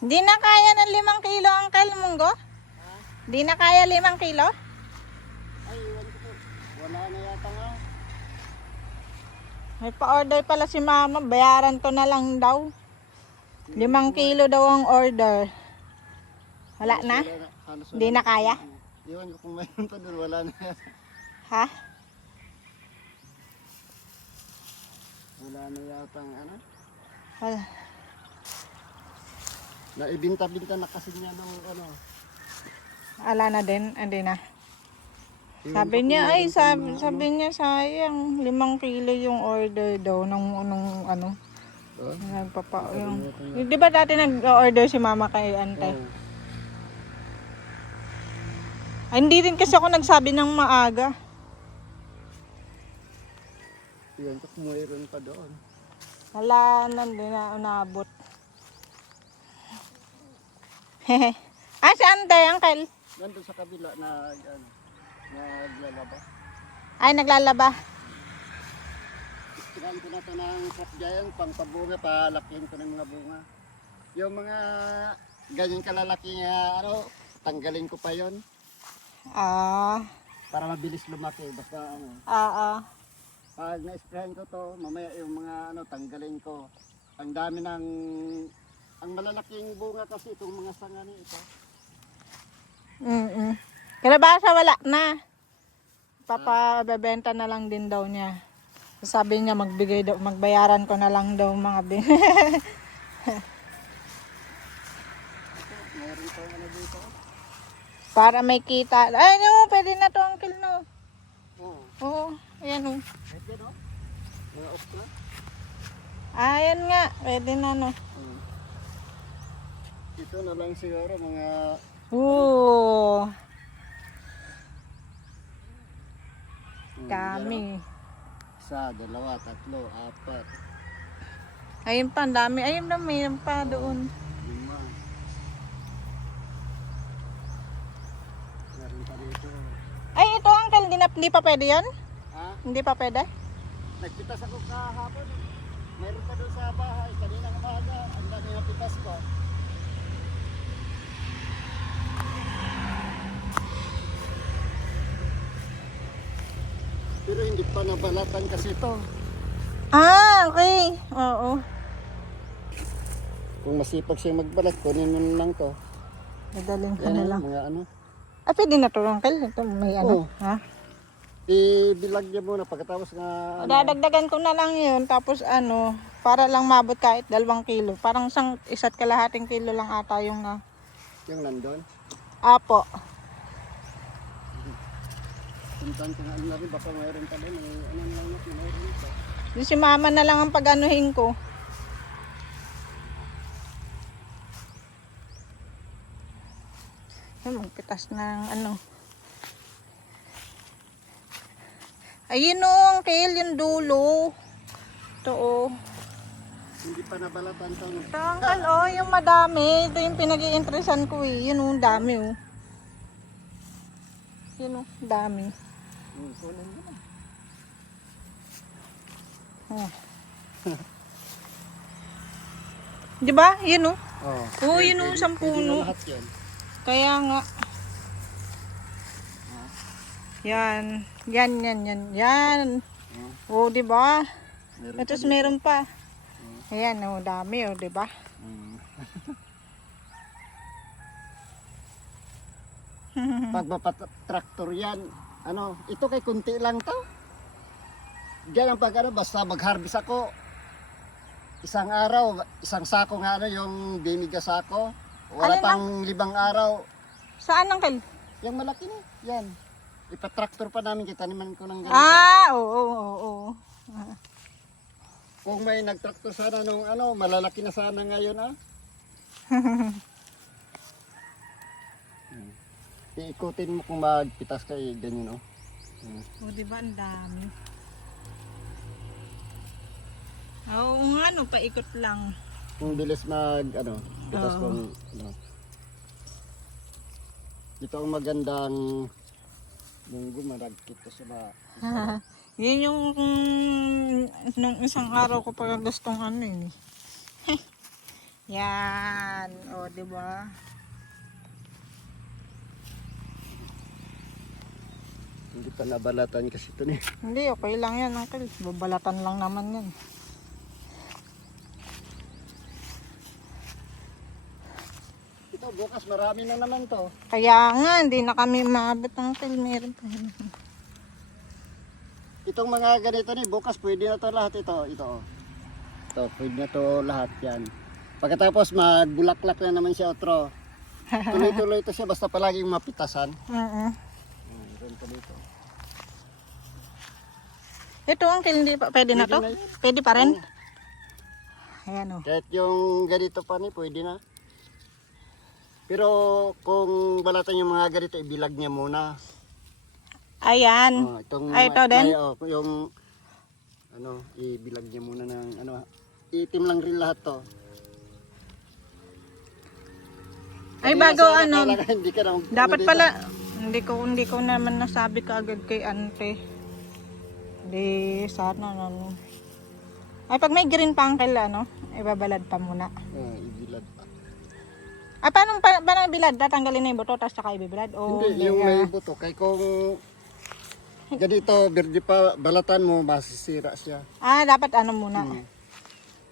Di na kaya ng 5 kilo, Uncle Munggo? Ha? Di na kaya 5 kilo? Ay, iwan ko po. Wala na yata nga. May pa-order pala si Mama. Bayaran ko na lang daw. 5 kilo daw ang order. Wala na? Halos Di na kaya? Iwan ko kung mayroon pa doon. Wala na yata. Ha? Wala na yata ang ano. Wala. Naibinta-binta na kasi niya ng ano. Wala na din. Hindi na. Iwan Sabi ko niya, kung ay, mayroon pa sabi, mga sabi niya sayang. 5 kilo yung order daw ng ano. Oh? Nagpapa, yung, di ba dati nag-order si Mama kay Ante? Oh. Ay, hindi rin kasi ako nagsabi ng maaga. Iwan ko kung mayroon pa doon. Wala na, hindi na unabot. Ah, si Ante, Uncle? Nandun sa kabila na ano, naglalaba. Ay, naglalaba. Tirahan ko na ito ng crop giant, pang pabunga, palakihin ko ng mga bunga. Yung mga ganyan kalalaki nga, ano, tanggalin ko pa yon Ah, para mabilis lumaki. Basta ano, pag na-sprayan ko to, mamaya yung mga ano, tanggalin ko. Ang dami ng, ang malalaking bunga kasi itong mga sanga nito. Kalabasa wala na. Papabebenta na lang din daw niya. Sabi niya magbigay daw, magbayaran ko na lang daw mga Mayroon pa ano dito. para may kita. Ay, no, pwede na to, Uncle, no. Oo. Oo, ayan, no. Pwede no? Mga okra. Ayan nga, pwede na, no. Ito na lang siguro mga Oo. Dami. isa, dalawa, tatlo, apat, Ayun pa, ang dami. Ayun na, mayroon pa doon. 5. Meron pa dito. Ay, ito, Uncle, hindi pa pwede yan? Ha? Hindi pa pwede? Nagpitas ako kahapon. Meron pa doon sa bahay. Kaninang umaga, ang dami ng pitas ko. Pero hindi pa nabalatan kasi ito. Ah, okay. Oo. Kung masipag siya magbalat, kunin mo na lang to. Dadalhin ko Yan na ang lang. mga ano. Ah, pwede na to, Uncle. Ito, may ano. Oo. Ha? Ibilag niya muna pagkatapos nga ano. Dadagdagan ko na lang yun. Tapos ano, para lang mabot kahit 2 kilo. Parang isa't kalahating kilo lang ata yung Yung nandun. apo. Puntan ko nga ano na rin, baka mayroon pa din. Ano lang natin, mayroon pa. Yung si Mama na lang ang pag-anuhin ko. Ay, magpitas ng ano. Ayun o, Uncle, yung dulo. Ito o. Hindi pa nabalatan to. No? Ito, Uncle, oh, yung madami. Ito yung pinag-i-interesan ko eh. Yun o, dami o. Yun o, dami. Kunin mo na. Oh. Di ba? Yun o. Oh. Oo, yun o, 10 puno. Lahat yan. Kaya nga. Yan. Yan. Oo, di ba? Ito meron pa. Ayan, oh, dami, oh, di ba? Pag mapatraktor yan, ano, ito kay kunti lang to. Diyan ang pag ano, basta mag-harvest ako, isang araw, isang sako nga ano, yung binigas ako. Wala Alin pang 5 araw. Saan, Uncle? Yung malaki na, yan. Ipatraktor pa namin, kitaniman ko ng ganito. Ah, oo. Kung may nagtraktor sana nung ano, malalaki na sana ngayon ah. Iikutin mo kung magpitas ka ganyan oh. Oh, di ba ang dami? Oo nga, no, paikot lang. Kung bilis mag ano, pitas Oo. kung ano. Ito ang magandang munggo, maragkit ko sa mga Yan yung nung isang araw ko pa gustong ano eh. Yan. O, di ba? Hindi pa nabalatan kasi ito eh. Hindi, okay lang yan, uncle. Babalatan lang naman yan. Ito, bukas marami na naman to. Kaya nga, hindi na kami maabot, uncle. Meron pa yun. Itong mga ganito ni bukas pwede na to lahat ito. Ito. Ito, pwede na to lahat yan. Pagkatapos magbulaklak na naman siya otro. Tuloy-tuloy ito siya basta palaging mapitasan. Ganito dito. Ito, uncle, hindi pa. Pwede na to? Pwede na yun. Pwede pa rin? Ayan, o. Kahit yung ganito pa ni pwede na. Pero kung balatan yung mga ganito, ibilag niya muna. Ayan. Itong Ay, ito din? yung ano, ibilag niya muna ng ano, itim lang rin lahat to. Ay, Hindi bago na sana ano, talaga, hindi ka na, dapat ano pala, hindi ko naman nasabi kaagad kay ante. Hindi, sana ano. Ay, pag may green pa uncle, ano, ibabalad pa muna. Ibilad pa. Ay, paano bilad? Tatanggalin na yung buto, tapos saka ibibilad? O, Hindi, yung may buto. Kaya kung ganito, birdi pa, balatan mo, masisira siya. Ah, dapat ano muna.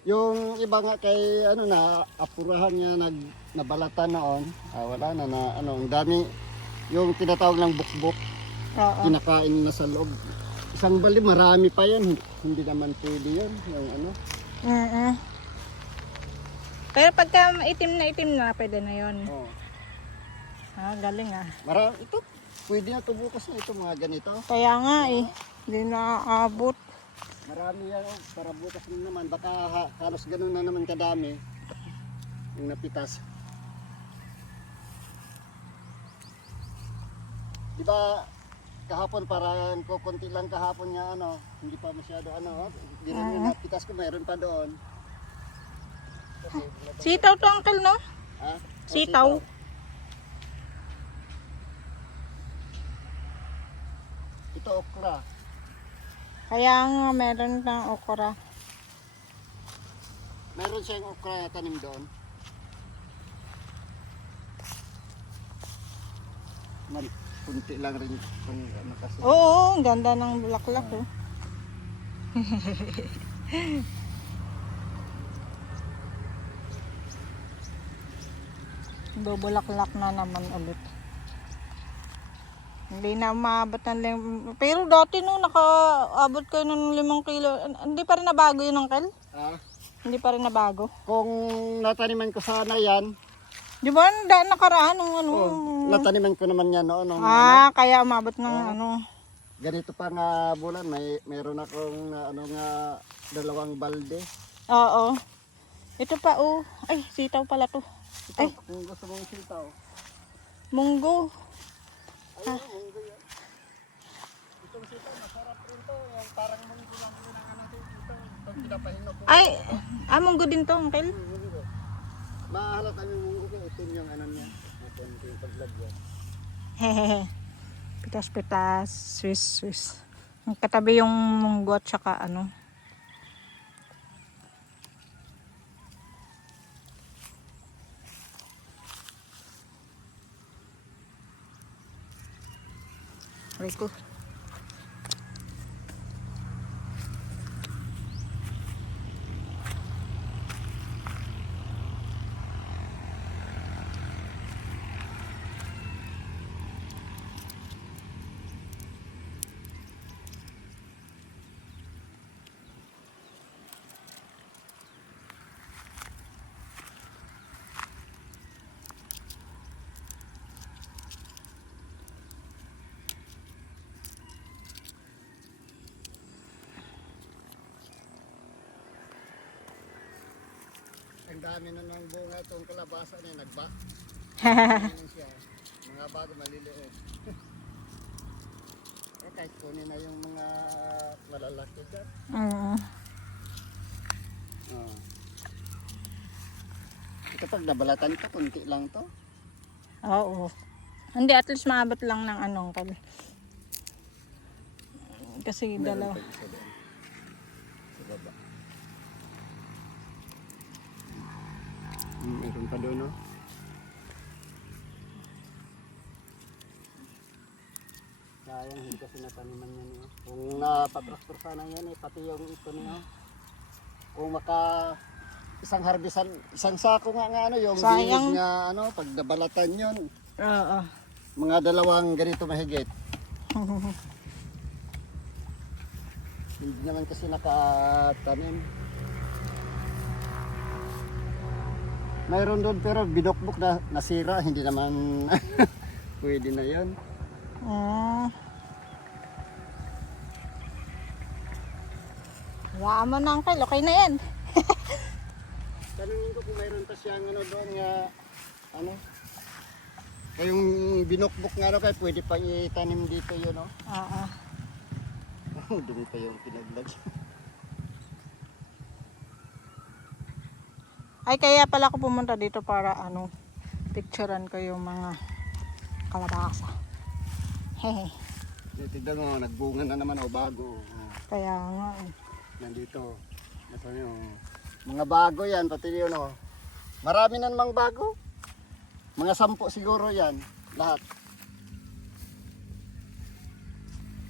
Yung iba nga kay, ano na, apurahan niya, nabalatan noon. Wala na, ano, ang dami. Yung tinatawag ng bukbok, Oo. kinakain na sa loob. Isang bali, marami pa yan. Hindi naman pwede yun. Yung ano. Pero pagka itim na, pwede na yun. Oh. Ah, galing ah. Ito, pwede na ito bukas na ito, mga ganito. Kaya nga eh, hindi na aabot. Marami yan, para bukas na naman. Baka halos ganun na naman kadami. Yung napitas. Di ba, kahapon parang kukunti lang kahapon nga ano, hindi pa masyado ano, hindi rin yung napitas ko, mayroon pa doon. Sitaw to uncle, no? Ha? Sitaw. Ito okra. Kaya nga meron ng okra. Meron siyang okra na tanim doon. Kunti lang rin kung ano kasi. Oo, ang ganda ng bulaklak oh. Bubulaklak na naman ulit. Hindi na maabot ng pero dati no, nakaabot kayo ng 5 kilo. Hindi pa rin nabago yun, uncle? Hindi pa rin nabago. Kung nataniman ko sana yan, di ba nakaraan ng ano? nataniman ko naman yan noon. Kaya umabot ng ano. Ganito pa nga bulan, mayroon akong ano nga 2 balde. Oo. Ito pa oh. Ay, sitaw pala to. Ito, Ay. kung gusto mong sitaw. Munggo. Ayun, munggo yan. Itong sitaw, masarap rin to. Yung parang munggo lang pinaka natin dito. Itong pinapahinga ko. Ay, munggo din to, uncle. Munggo. Mahalata yung munggo ko. Ito yung ano niya. Ito yung paglagyan. Hehehe. Pitas-pitas, Swiss. Ang katabi yung munggo at saka ano. Rico. Ang dami na ng bunga itong kalabasa niya. Ano siya. Mga bago maliliit. Kahit kunin na yung mga malalaki dyan. Ito pag nabalatan ito, kunti lang to. Oo. Hindi, at least maabot lang ng anong kal. Kasi dalawa. Meron pa isa doon. Sa baba. Meron pa doon, no? Sayang, hindi kasi nataniman yan, no? Kung napatraktor sana yan, pati yung ito niya. Kung isang harbisan, isang sako nga ano, yung Sayang. binig nga ano, pag nabalatan yun. Oo. Mga dalawang ganito mahigit. Hindi naman kasi nakatanim. Mayroon doon pero binukbok na nasira, hindi naman pwede na 'yon. Hayaan mo na, Uncle. Okay na yan. Tanungin ko kung mayroon pa siyang ano doon nga ano. Kayong binukbok nga ano, kaya pwede pa itanim dito 'yon, no? Oo. Dumi pa yung pinaglag. Ay, kaya pala ako pumunta dito para ano, picturean ko yung mga kalabasa. Hehe. Tignan mo, nagbunga na naman o bago. Kaya nga eh. Nandito. Ito yung mga bago yan, pati yun o. Marami na namang bago. Mga 10 siguro yan, lahat.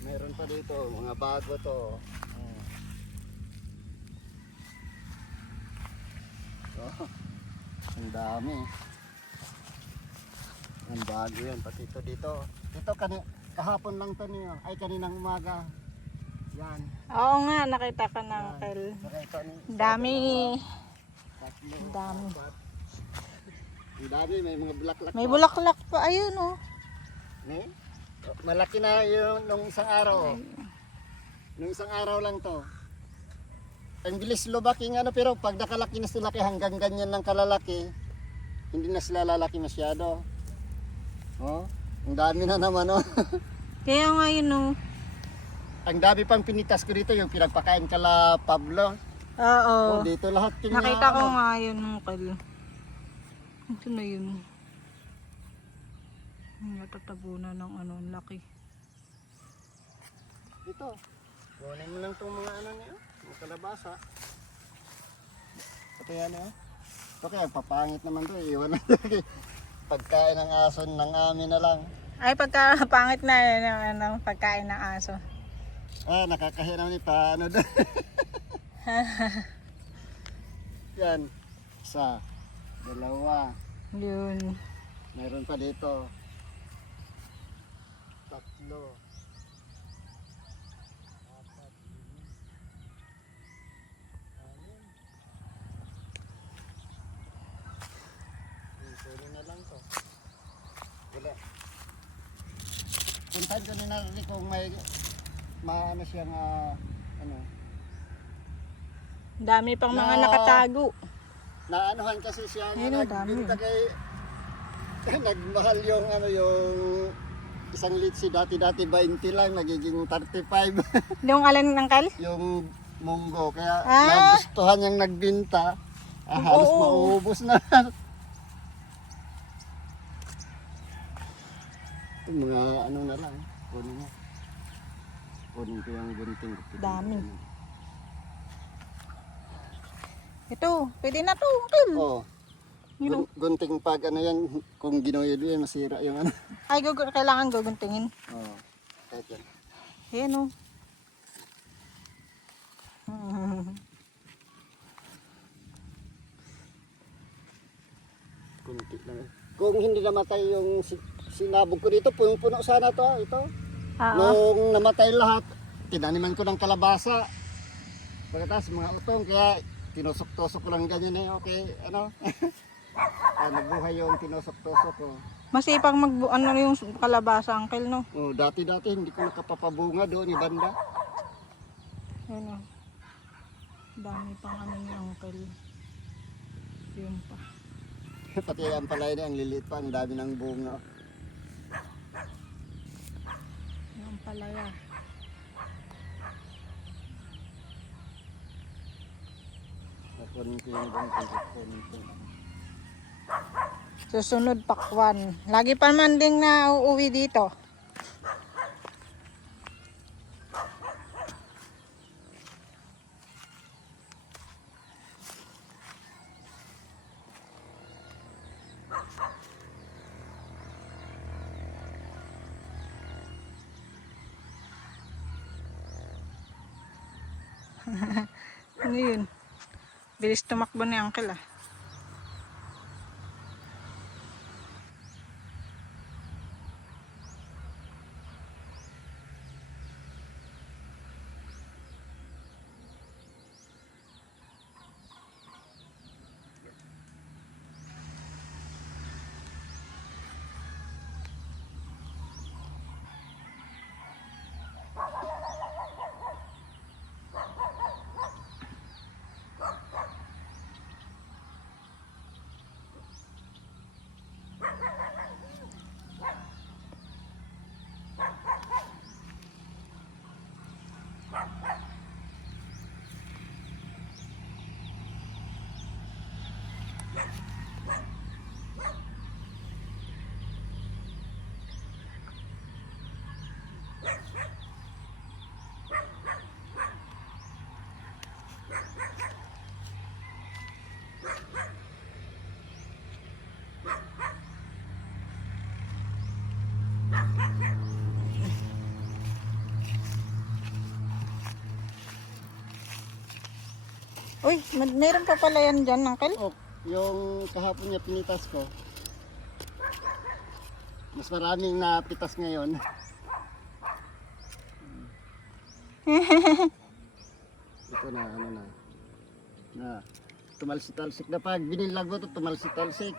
Meron pa dito, mga bago to. Oh, ang dami. Ang bago yan, pati ito dito. Ito kahapon lang to niyo, ay kaninang umaga. Yan. Oo nga, nakita ko na, Uncle. Nakita ni Dami. tatlo, Ang dami. apat. Ang dami, may mga bulaklak. May pa. bulaklak pa. Ayun oh. Eh? Malaki na yung nung isang araw. Nung isang araw lang to. Ang bilis lumaking ano, pero pag nakalaki na sila hanggang ganyan lang kalalaki, hindi na sila lalaki masyado. Oh, ang dami na naman oh. Kaya nga yun oh. Ang dami pang pinitas ko dito, yung pinagpakain kala Pablo. Oo. Oh, dito lahat tingnan. Nakita ko nga yun, Uncle. Ito na yun. Natatabunan ng ano, ang laki. Dito. Kunin mo lang itong mga ano niyo, mga kalabasa. Ito yan eh. Ito kaya papangit naman to, iwan na pagkain ng aso ng amin na lang. Ay, pagka pangit na yun, ano, pagkain ng aso. Ah, nakakahiya naman ni paano doon. Yan. Isa. Dalawa. Yun. Meron pa dito. Tatlo. Apat. Anim. Kunin na lang to. Wala. Puntahan ko na rin kung may maano siyang ano. Dami pang mga Na- nakatago. Naanuhan kasi siya Ayun, nga ang dami. nagbinta kay nagmahal yung ano yung isang litsi dati 20 lang nagiging 35 Yung alin, Uncle? yung munggo kaya Ah! nagustuhan niyang nagbinta halos Oo. mauubos na. Yung mga ano na lang kunin ko yung gunting. Dami. Ito, pwede na to, Uncle. Oh, Yun, oh. gunting pag ano yan kung ginoyod yan masira yung ano. Ay, kailangan guguntingin. Oh, kahit yan. Ayan oh. Kunti lang. Kung hindi namatay yung sinabog ko dito, punong-puno sana to, ito. Oo. Nung namatay lahat, tinaniman ko ng kalabasa. Pagkatapos mga utong, kaya tinusok-tusok ko lang ganyan eh, okay, ano. Kaya nabuhay yung tinusok-tusok ko. Masipag ano yung kalabasa, Uncle, no? Oh, dati-dati hindi ko nakapapabunga doon, yung banda. Ayan oh. Dami pang ano ni Uncle. Yun pa. Pati ang palay na, ang liliit pa, ang dami ng bunga. Yung palaya. Kunin ko yung gunting, kunin ko. Susunod, pakwan. Lagi pa man ding na uuwi dito. Ano yun? Bilis tumakbo ni Uncle ah. Uy, meron pa pala yan dyan, Uncle. Oh, yung kahapon niya pinitas ko. Mas maraming napitas ngayon. Ito na, ano na. Na, tumalsik-talsik na pag binilag mo ito, tumalsik-talsik.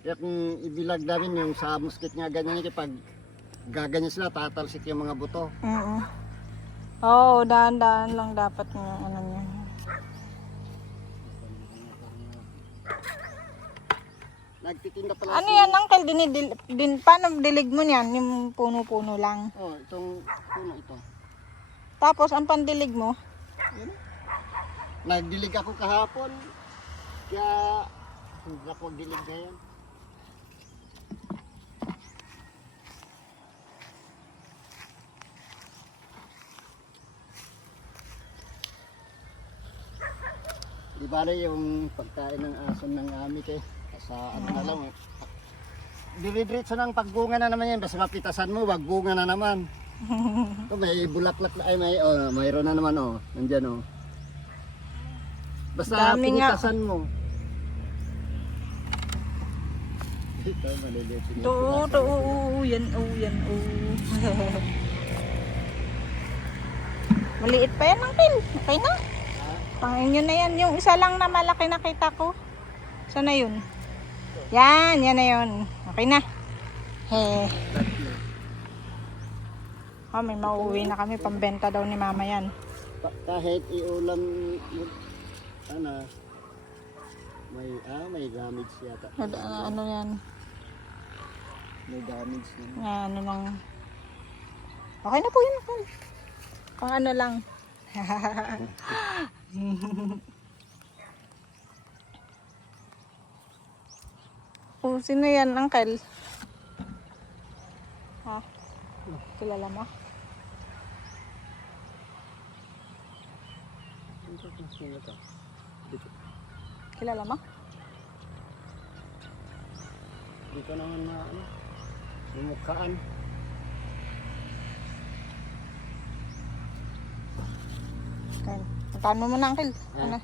Kaya kung ibilag namin yung sa musket nga ganyan, pag gaganyan sila, tatalsik yung mga buto. Oo, dahan-dahan lang dapat yung ano niya. Nagtitinda pala Ano yan, Uncle? Paano dilig mo niyan? Yung puno-puno lang. Oh, itong puno ito. Tapos, ang pandilig mo? Yan. Nagdilig ako kahapon. Kaya, hindi ako dilig na yan. Di ba yung pagkain ng aso ng amik eh. Sa ano na lang eh. Diridritso ng pagbunga na naman yan. Basta mapitasan mo, wag bunga na naman. Ito may bulaklak na, ay may, oh, mayroon na naman oh. Nandyan oh. Basta Dami nga. pinitasan mo. Ito, maliliit. Yan. Maliit pa yan, Uncle. Okay na. Pangin nyo na yan. Yung isa lang na malaki nakita ko. Saan na yun? Yan na yun. Okay na. He. Oh, may mauwi na kami. Pambenta daw ni mama yan. Kahit iulam mo, may damage yata. Ano yan? May damage na. Ano lang. Okay na po yun. Pang ano lang. Oh, sino yan, Uncle? Ha? Kilala mo? Kilala mo? Dito naman na ano, mumukhaan. Okay. Puntahan mo muna, Uncle. Ano?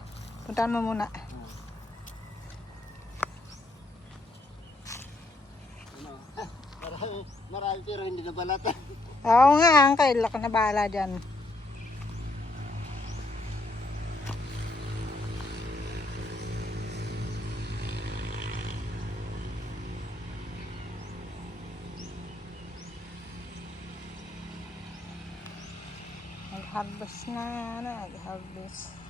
Puntahan mo muna. Marami pero hindi na balatan. Oo nga, Uncle. Ako na bahala dyan. Nag-harvest na. Nag-harvest.